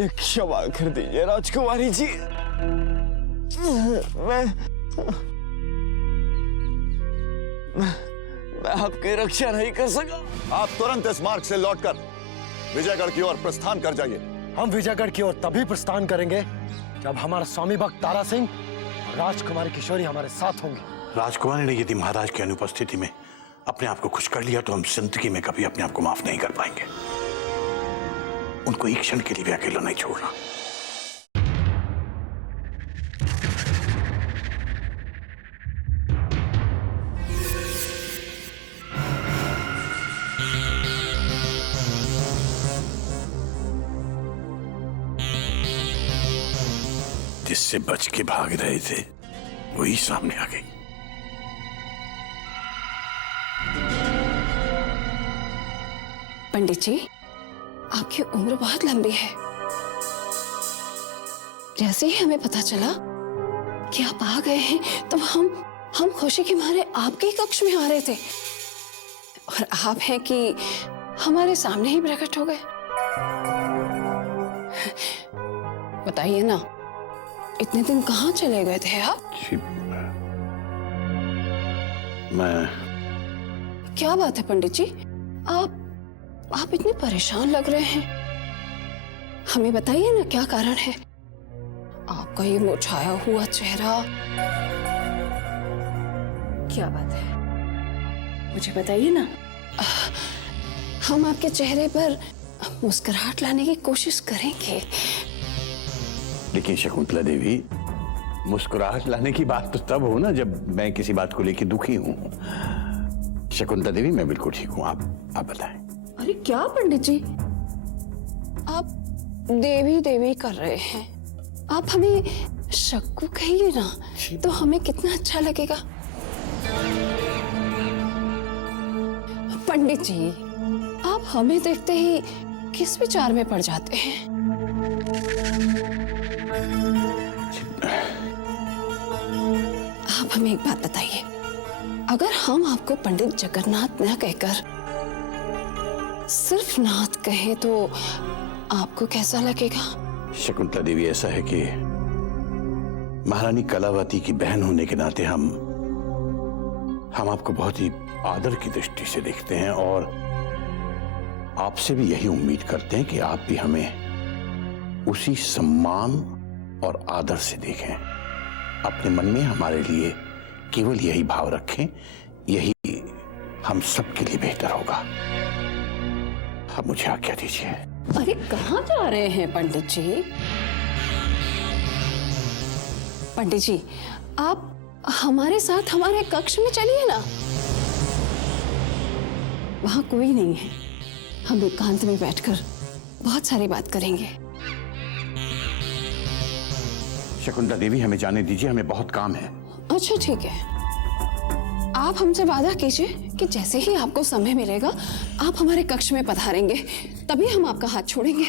मुझे क्षमा कर दीजिए राजकुमारी जी। मैं आपकी रक्षा नहीं कर सका। आप तुरंत इस मार्ग से लौटकर विजयगढ़ की ओर प्रस्थान कर जाइए। हम विजयगढ़ की ओर तभी प्रस्थान करेंगे जब हमारा स्वामी भक्त तारा सिंह और राजकुमारी किशोरी हमारे साथ होंगे। राजकुमारी ने यदि महाराज की अनुपस्थिति में अपने आप को खुश कर लिया तो हम जिंदगी में कभी अपने आप को माफ नहीं कर पाएंगे। उनको एक क्षण के लिए भी अकेला नहीं छोड़ना। जिससे बच के भाग रहे थे वही सामने आ गई। पंडित जी, आपकी उम्र बहुत लंबी है। जैसे ही हमें पता चला कि आप आ गए हैं तो हम खुशी के मारे आपके ही कक्ष में आ रहे थे और आप हैं कि हमारे सामने ही प्रकट हो गए। बताइए ना, इतने दिन कहाँ चले गए थे आप? मैं क्या बात है पंडित जी, आप इतने परेशान लग रहे हैं। हमें बताइए ना, क्या कारण है? आपका ये मुरझाया हुआ चेहरा, क्या बात है? मुझे बताइए ना। हम आपके चेहरे पर मुस्कुराहट लाने की कोशिश करेंगे। लेकिन शकुंतला देवी, मुस्कुराहट लाने की बात तो तब हो ना जब मैं किसी बात को लेकर दुखी हूं। शकुंतला देवी, मैं बिल्कुल ठीक हूं। आप बताएं। अरे क्या पंडित जी, आप देवी देवी कर रहे हैं। आप हमें शक्कू कहिए ना तो हमें कितना अच्छा लगेगा। पंडित जी, आप हमें देखते ही किस विचार में पड़ जाते हैं? आप हमें एक बात बताइए, अगर हम आपको पंडित जगन्नाथ न कहकर सिर्फ नाथ कहें तो आपको कैसा लगेगा? शकुंतला देवी, ऐसा है कि महारानी कलावती की बहन होने के नाते हम आपको बहुत ही आदर की दृष्टि से देखते हैं और आपसे भी यही उम्मीद करते हैं कि आप भी हमें उसी सम्मान और आदर से देखें। अपने मन में हमारे लिए केवल यही भाव रखें, यही हम सबके लिए बेहतर होगा। अब मुझे आज्ञा दीजिए। अरे कहाँ जा रहे हैं पंडित जी? पंडित जी, आप हमारे साथ हमारे कक्ष में चलिए ना। वहां कोई नहीं है, हम एकांत में बैठकर बहुत सारी बात करेंगे। शकुंतला देवी, हमें जाने दीजिए, हमें बहुत काम है। अच्छा ठीक है, आप हमसे वादा कीजिए कि जैसे ही आपको समय मिलेगा आप हमारे कक्ष में पधारेंगे, तभी हम आपका हाथ छोड़ेंगे।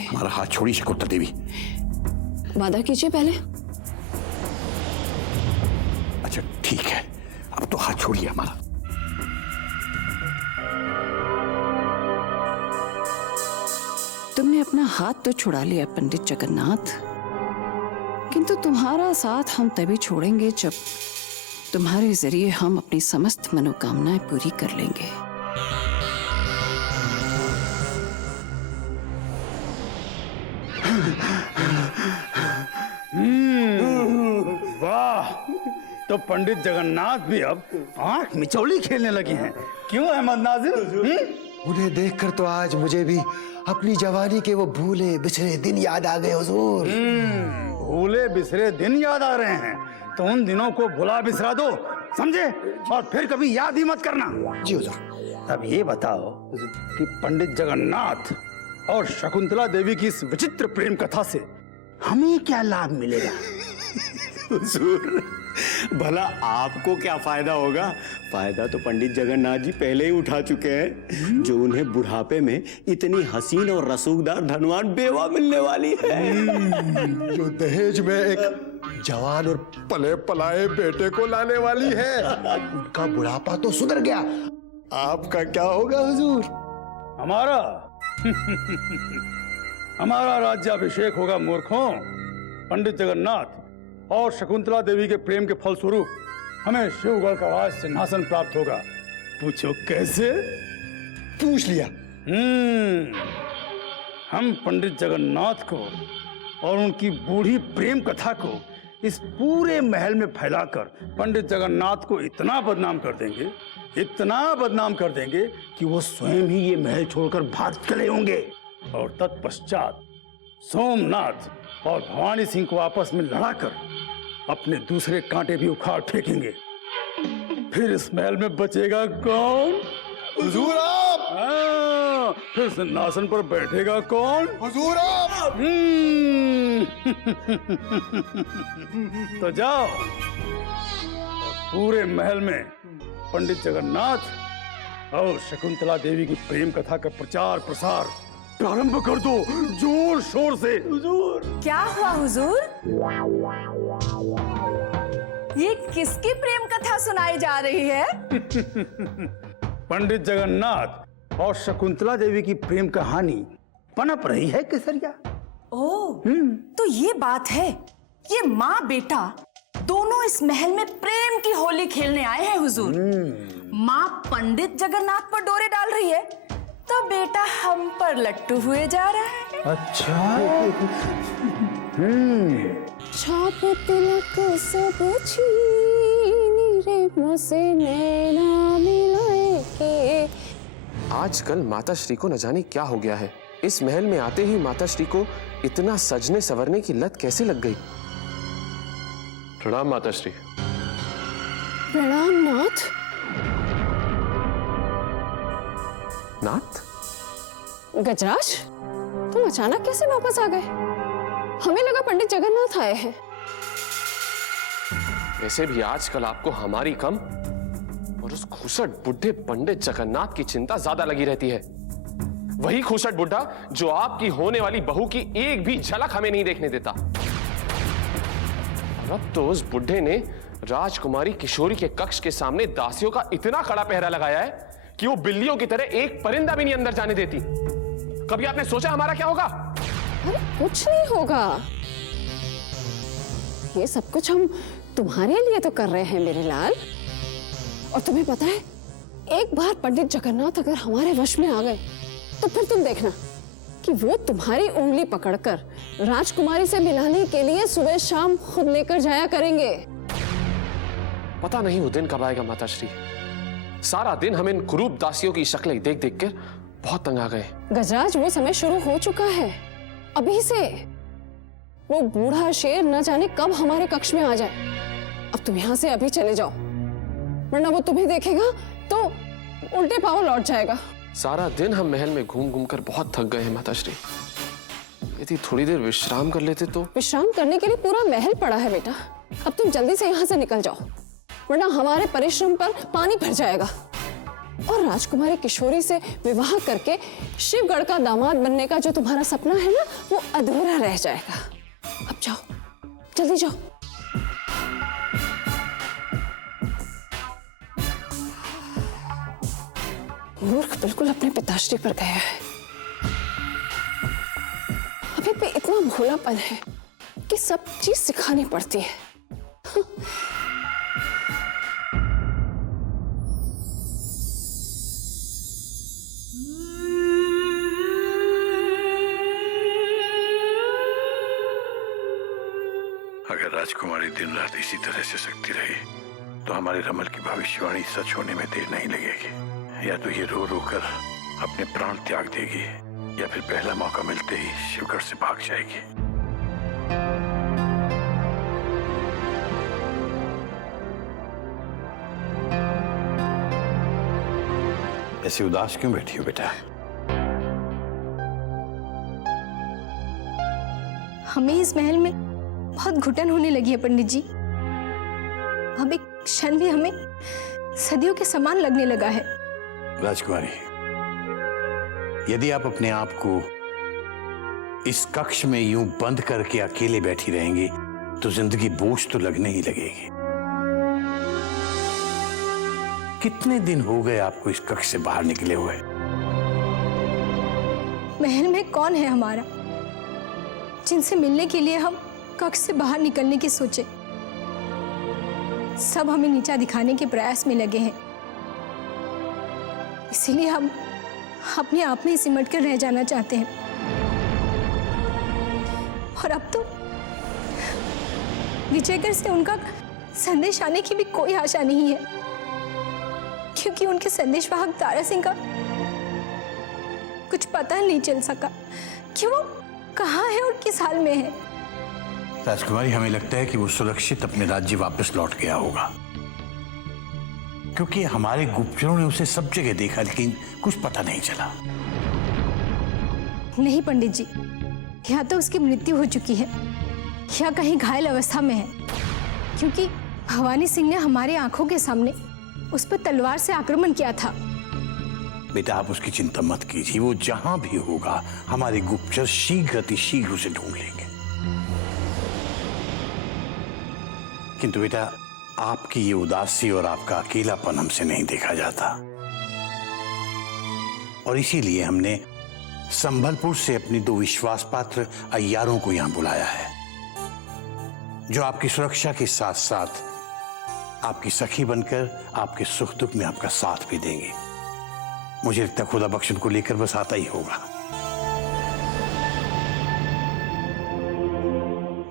हमारा हाथ छोड़िए शकुंतला देवी। वादा कीजिए पहले। अच्छा ठीक है, अब तो हाथ छोड़िए हमारा। तुमने अपना हाथ तो छुड़ा लिया पंडित जगन्नाथ, किंतु तुम्हारा साथ हम तभी छोड़ेंगे जब तुम्हारे जरिए हम अपनी समस्त मनोकामनाएं पूरी कर लेंगे। वाह, तो पंडित जगन्नाथ भी अब आंख मिचौली खेलने लगे हैं। क्यों अहमद नाजिर? उन्हें देखकर तो आज मुझे भी अपनी जवानी के वो भूले बिछड़े दिन याद आ गए हुजूर। भूले बिसरे दिन याद आ रहे हैं तो उन दिनों को भुला बिसरा दो, समझे? और फिर कभी याद ही मत करना। जी हुजूर। अब ये बताओ कि पंडित जगन्नाथ और शकुंतला देवी की इस विचित्र प्रेम कथा से हमें क्या लाभ मिलेगा? हुजूर, भला आपको क्या फायदा होगा? फायदा तो पंडित जगन्नाथ जी पहले ही उठा चुके हैं, जो उन्हें बुढ़ापे में इतनी हसीन और रसूखदार धनवान बेवा मिलने वाली है। जो दहेज में एक जवान और पले पलाए बेटे को लाने वाली है। उनका बुढ़ापा तो सुधर गया, आपका क्या होगा हुजूर? हमारा हमारा राज्याभिषेक होगा मूर्खों। पंडित जगन्नाथ और शकुंतला देवी के प्रेम के फलस्वरूप हमें शिवगढ़ का राज सिंहासन प्राप्त होगा। पूछो कैसे? पूछ लिया। हम पंडित जगन्नाथ को और उनकी बूढ़ी प्रेम कथा को इस पूरे महल में फैलाकर पंडित जगन्नाथ को इतना बदनाम कर देंगे, इतना बदनाम कर देंगे कि वो स्वयं ही ये महल छोड़कर भाग चले होंगे। और तत्पश्चात सोमनाथ और भवानी सिंह को आपस में लड़ाकर अपने दूसरे कांटे भी उखाड़ फेंकेंगे। फिर इस महल में बचेगा कौन? हुजूर आप! हाँ, फिर सिंहासन पर बैठेगा कौन? हुजूर आप! तो जाओ, पूरे महल में पंडित जगन्नाथ और शकुंतला देवी की प्रेम कथा का प्रचार प्रसार प्रारंभ कर दो, जोर शोर से। हुजूर! क्या हुआ हुजूर? ये किसकी प्रेम कथा सुनाई जा रही है? पंडित जगन्नाथ और शकुंतला देवी की प्रेम कहानी पनप रही है केसरिया। ओह, तो ये बात है। ये माँ बेटा दोनों इस महल में प्रेम की होली खेलने आए हैं हुजूर। माँ पंडित जगन्नाथ पर डोरे डाल रही है तो बेटा हम पर लट्टू हुए जा रहा है। अच्छा। छाप तिलक सब छीनी रे मसे नैना मिलाए के। आजकल माता श्री को न जाने क्या हो गया है। इस महल में आते ही माता श्री को इतना सजने संवरने की लत कैसे लग गई? प्रणाम माता श्री। प्रणाम नाथ। नाथ? गजराज, तुम अचानक कैसे वापस आ गए? हमें लगा पंडित जगन्नाथ आए हैं। वैसे भी आजकल आपको हमारी कम और उस खूसट बुढ़े पंडित जगन्नाथ की चिंता ज्यादा लगी रहती है। वही खूसट बुढ़ा जो आपकी होने वाली बहू की एक भी झलक हमें नहीं देखने देता। अब तो उस बुढ़े ने राजकुमारी किशोरी के कक्ष के सामने दासियों का इतना कड़ा पहरा लगाया है कि वो बिल्लियों की तरह एक परिंदा भी नहीं अंदर जाने देती। कभी आपने सोचा हमारा क्या होगा? अरे कुछ नहीं होगा। ये सब कुछ हम तुम्हारे लिए तो कर रहे हैं मेरे लाल। और तुम्हें पता है, एक बार पंडित जगन्नाथ अगर हमारे वश में आ गए तो फिर तुम देखना कि वो तुम्हारी उंगली पकड़कर राजकुमारी से मिलाने के लिए सुबह शाम खुद लेकर जाया करेंगे। पता नहीं वो दिन कब आएगा माता श्री। सारा दिन हम इन कुरूप दासियों की शक्लें देख देख कर बहुत तंग आ गए। गजराज, वो समय शुरू हो चुका है अभी से। वो बूढ़ा शेर न जाने कब हमारे कक्ष में आ जाए। अब तुम यहाँ से अभी चले जाओ, वरना वो तुम्हें देखेगा तो उल्टे पांव लौट जाएगा। सारा दिन हम महल में घूम घूम कर बहुत थक गए हैं माता श्री। यदि थोड़ी देर विश्राम कर लेते तो। विश्राम करने के लिए पूरा महल पड़ा है बेटा। अब तुम जल्दी से यहाँ से निकल जाओ, वरना हमारे परिश्रम पर पानी भर जाएगा और राजकुमारी किशोरी से विवाह करके शिवगढ़ का दामाद बनने का जो तुम्हारा सपना है ना, वो अधूरा रह जाएगा। अब जाओ, जल्दी जाओ। मूर्ख बिल्कुल अपने पिताश्री पर गया है। अभी भी इतना भोलापन है कि सब चीज सिखानी पड़ती है। अगर राजकुमारी दिन रात इसी तरह से सकती रही तो हमारे रमल की भविष्यवाणी सच होने में देर नहीं लगेगी। या तो ये रो रो कर अपने प्राण त्याग देगी या फिर पहला मौका मिलते ही शिवगढ़ से भाग जाएगी। ऐसे उदास क्यों बैठी हो बेटा? हमें इस महल में बहुत घुटन होने लगी है पंडित जी। अब एक क्षण भी हमें सदियों के समान लगने लगा है। राजकुमारी, यदि आप अपने आप को इस कक्ष में यूं बंद करके अकेले बैठी रहेंगी तो जिंदगी बोझ तो लगने ही लगेगी। कितने दिन हो गए आपको इस कक्ष से बाहर निकले हुए? महल में कौन है हमारा जिनसे मिलने के लिए हम कक्ष से बाहर निकलने की सोचे, सब हमें नीचा दिखाने के प्रयास में लगे हैं। इसीलिए हम अपने आप में सिमट कर रह जाना चाहते हैं। और अब तो विजयकर से उनका संदेश आने की भी कोई आशा नहीं है, क्योंकि उनके संदेशवाहक तारा सिंह का कुछ पता नहीं चल सका कि वो कहाँ है और किस हाल में है। राजकुमारी, हमें लगता है कि वो सुरक्षित अपने राज्य वापस लौट गया होगा, क्योंकि हमारे गुप्तचरों ने उसे सब जगह देखा, लेकिन कुछ पता नहीं चला। नहीं पंडित जी, या तो उसकी मृत्यु हो चुकी है या कहीं घायल अवस्था में है, क्योंकि भवानी सिंह ने हमारे आंखों के सामने उस पर तलवार से आक्रमण किया था। बेटा, आप उसकी चिंता मत कीजिए, वो जहां भी होगा हमारे गुप्तचर शीघ्र अतिशीघ्र उसे ढूंढ लेंगे। किंतु बेटा, आपकी ये उदासी और आपका अकेलापन हमसे नहीं देखा जाता, और इसीलिए हमने संभलपुर से अपनी 2 विश्वास पात्र अय्यारों को यहां बुलाया है, जो आपकी सुरक्षा के साथ साथ आपकी सखी बनकर आपके सुख दुख में आपका साथ भी देंगे। मुझे लगता है खुदा बख्श को लेकर बस आता ही होगा।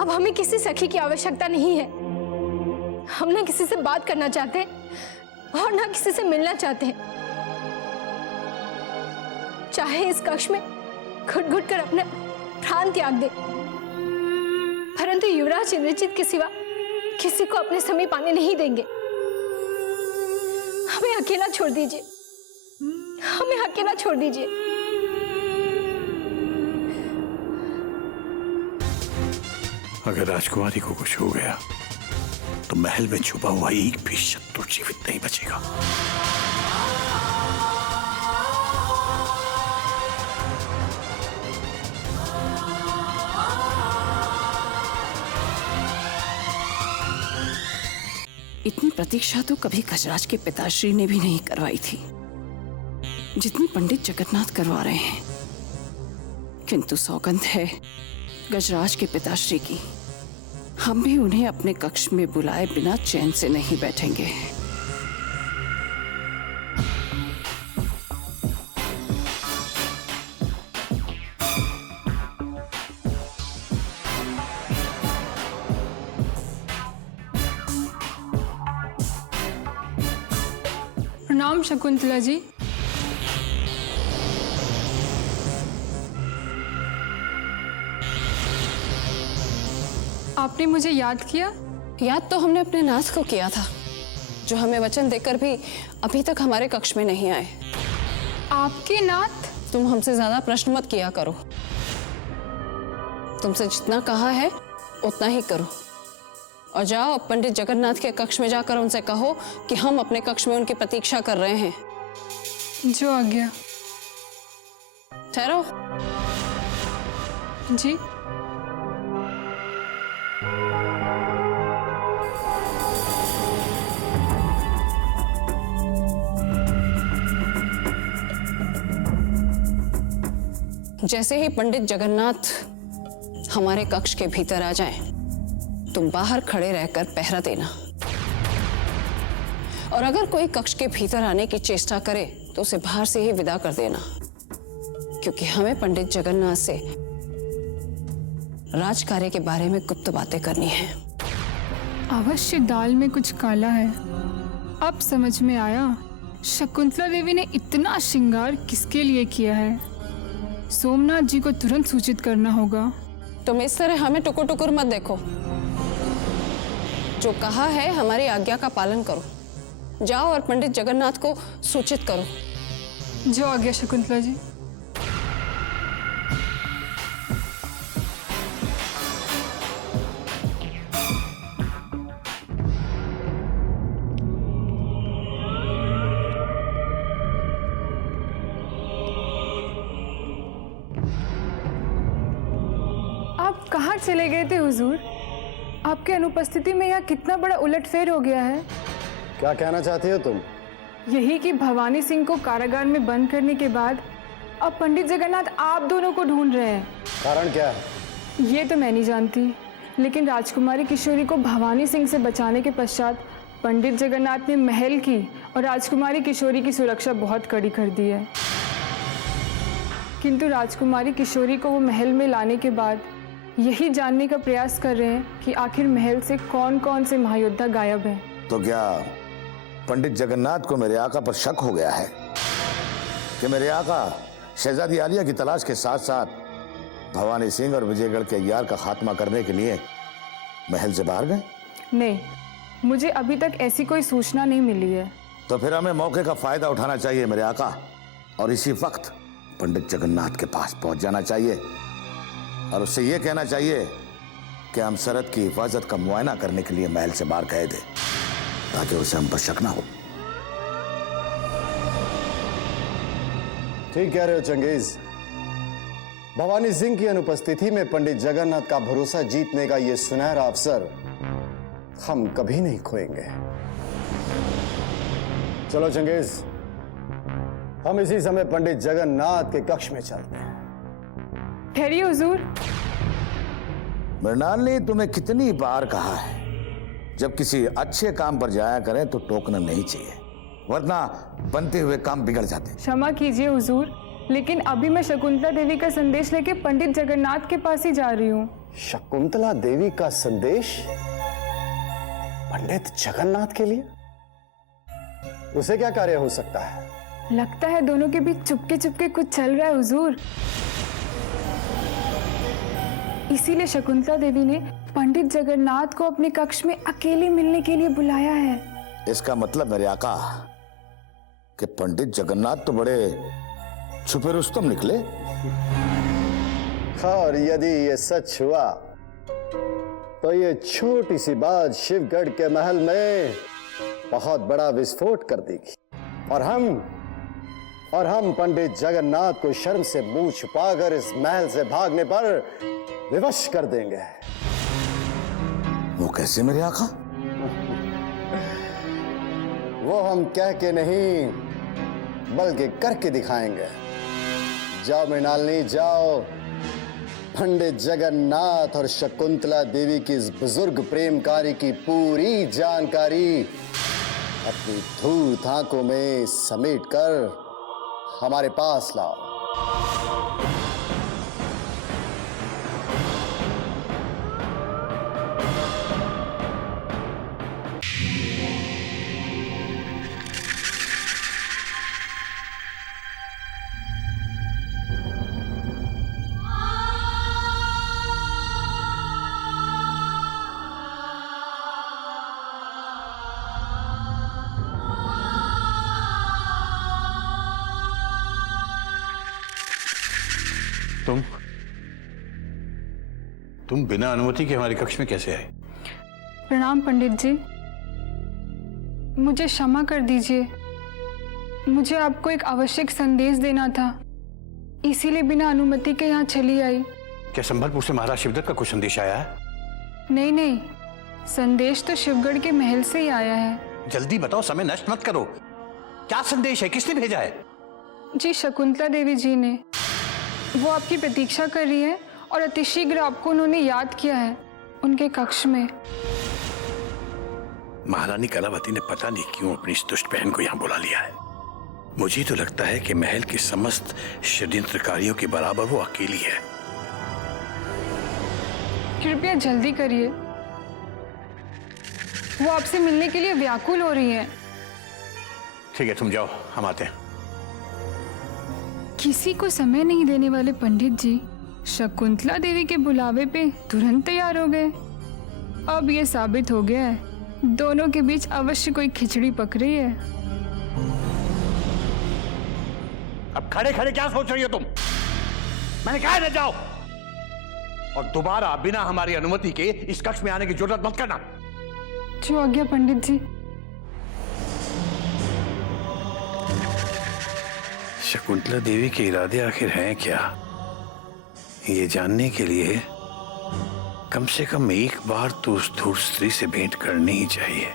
अब हमें किसी सखी की आवश्यकता नहीं है। हम ना किसी से बात करना चाहते हैं और ना किसी से मिलना चाहते हैं। चाहे इस कक्ष में घुट घुट कर अपना प्राण त्याग दे, परंतु युवराज इंद्रजीत के सिवा किसी को अपने समीप आने नहीं देंगे। हमें अकेला छोड़ दीजिए, हमें अकेला छोड़ दीजिए। अगर राजकुमारी को कुछ हो गया तो महल में छुपा हुआ एक भी शत्रु जीवित नहीं बचेगा। इतनी प्रतीक्षा तो कभी गजराज के पिताश्री ने भी नहीं करवाई थी, जितनी पंडित जगन्नाथ करवा रहे हैं। किंतु सौगंध है गजराज के पिताश्री की, हम भी उन्हें अपने कक्ष में बुलाए बिना चैन से नहीं बैठेंगे। प्रणाम शकुंतला जी। आपने मुझे याद किया? याद तो हमने अपने नाथ को किया था, जो हमें वचन देकर भी अभी तक हमारे कक्ष में नहीं आए। आपके नाथ? तुम हमसे ज्यादा प्रश्न मत किया करो। तुमसे जितना कहा है उतना ही करो, और जाओ पंडित जगन्नाथ के कक्ष में जाकर उनसे कहो कि हम अपने कक्ष में उनकी प्रतीक्षा कर रहे हैं। जो आ गया। ठहरो। जी। जैसे ही पंडित जगन्नाथ हमारे कक्ष के भीतर आ जाएं, तुम बाहर खड़े रहकर पहरा देना, और अगर कोई कक्ष के भीतर आने की चेष्टा करे तो उसे बाहर से ही विदा कर देना, क्योंकि हमें पंडित जगन्नाथ से राजकार्य के बारे में गुप्त बातें करनी है। अवश्य दाल में कुछ काला है। अब समझ में आया शकुंतला देवी ने इतना श्रृंगार किसके लिए किया है। सोमनाथ जी को तुरंत सूचित करना होगा। तुम इस तरह हमें टुकुर टुकुर मत देखो। जो कहा है हमारी आज्ञा का पालन करो। जाओ और पंडित जगन्नाथ को सूचित करो। जो आ गया शकुंतला जी। आप कहाँ चले गए थे हुजूर? आपके अनुपस्थिति में यहाँ कितना बड़ा उलटफेर हो गया है। क्या कहना चाहती हो तुम? यही कि भवानी सिंह को कारागार में बंद करने के बाद अब पंडित जगन्नाथ आप दोनों को ढूंढ रहे हैं। कारण क्या है? ये तो मैं नहीं जानती, लेकिन राजकुमारी किशोरी को भवानी सिंह से बचाने के पश्चात पंडित जगन्नाथ ने महल की और राजकुमारी किशोरी की सुरक्षा बहुत कड़ी कर दी है। किंतु राजकुमारी किशोरी को वो महल में लाने के बाद यही जानने का प्रयास कर रहे हैं कि आखिर महल से कौन कौन से महायोद्धा गायब हैं। तो क्या पंडित जगन्नाथ को मेरे आका पर शक हो गया है कि मेरे आका शहजादी आलिया की तलाश के साथ साथ भवानी सिंह और विजयगढ़ के यार का खात्मा करने के लिए महल से बाहर गए? नहीं, मुझे अभी तक ऐसी कोई सूचना नहीं मिली है। तो फिर हमें मौके का फायदा उठाना चाहिए मेरे आका, और इसी वक्त पंडित जगन्नाथ के पास पहुंच जाना चाहिए और उससे यह कहना चाहिए कि हम शरद की हिफाजत का मुआयना करने के लिए महल से बाहर गए थे, ताकि उसे हम पर शक ना हो। ठीक कह रहे हो चंगेज। भवानी सिंह की अनुपस्थिति में पंडित जगन्नाथ का भरोसा जीतने का यह सुनहरा अवसर हम कभी नहीं खोएंगे। चलो चंगेज, हम इसी समय पंडित जगन्नाथ के कक्ष में चलते हैं। ठहरिए हुजूर। मृणाल ने तुम्हें कितनी बार कहा है, जब किसी अच्छे काम पर जाया करें तो टोकना नहीं चाहिए, वरना बनते हुए काम बिगड़ जाते। क्षमा कीजिए हुजूर, लेकिन अभी मैं शकुंतला देवी का संदेश लेके पंडित जगन्नाथ के पास ही जा रही हूँ। शकुंतला देवी का संदेश पंडित जगन्नाथ के लिए? उसे क्या कार्य हो सकता है? लगता है दोनों के बीच चुपके चुपके कुछ चल रहा है हुजूर। इसीलिए शकुंतला देवी ने पंडित जगन्नाथ को अपने कक्ष में अकेले मिलने के लिए बुलाया है। इसका मतलब मेरे आका कि पंडित जगन्नाथ तो बड़े छुपे रुस्तम निकले। और यदि ये सच हुआ तो ये छोटी सी बात शिवगढ़ के महल में बहुत बड़ा विस्फोट कर देगी, और हम पंडित जगन्नाथ को शर्म से मुंह छुपाकर इस महल से भागने पर विवश कर देंगे। वो कैसे मेरे आका? वो हम कह के नहीं बल्कि करके दिखाएंगे। जाओ मृणालिनी, जाओ। पंडित जगन्नाथ और शकुंतला देवी की इस बुजुर्ग प्रेमकारी की पूरी जानकारी अपनी धूर्त आंखों में समेटकर हमारे पास लाओ। तुम बिना अनुमति के हमारे कक्ष में कैसे आए? प्रणाम पंडित जी, मुझे क्षमा कर दीजिए। मुझे आपको एक आवश्यक संदेश देना था, इसीलिए बिना अनुमति के यहाँ चली आई। क्या संभलपुर से महाराज शिवदत्त का कुछ संदेश आया है? नहीं नहीं, संदेश तो शिवगढ़ के महल से ही आया है। जल्दी बताओ, समय नष्ट मत करो। क्या संदेश है? किसने भेजा है? जी, शकुंतला देवी जी ने। वो आपकी प्रतीक्षा कर रही है और अतिशीघ्र आपको उन्होंने याद किया है उनके कक्ष में। महारानी कलावती ने पता नहीं क्यों अपनी इस दुष्ट बहन को यहाँ बुला लिया है। मुझे तो लगता है कि महल के समस्त षड्यंत्रकारियों के बराबर वो अकेली है। कृपया जल्दी करिए, वो आपसे मिलने के लिए व्याकुल हो रही है। ठीक है, तुम जाओ, हम आते हैं। किसी को समय नहीं देने वाले पंडित जी शकुंतला देवी के बुलावे पे तुरंत तैयार हो गए। अब ये साबित हो गया है दोनों के बीच अवश्य कोई खिचड़ी पक रही है। अब खड़े खड़े क्या सोच रही हो तुम? मैंने कहा न जाओ, और दोबारा बिना हमारी अनुमति के इस कक्ष में आने की जरूरत मत करना। जो आज्ञा पंडित जी। शकुंतला देवी के इरादे आखिर हैं क्या, ये जानने के लिए कम से कम एक बार तो उस धूर्त स्त्री से भेंट करनी ही चाहिए।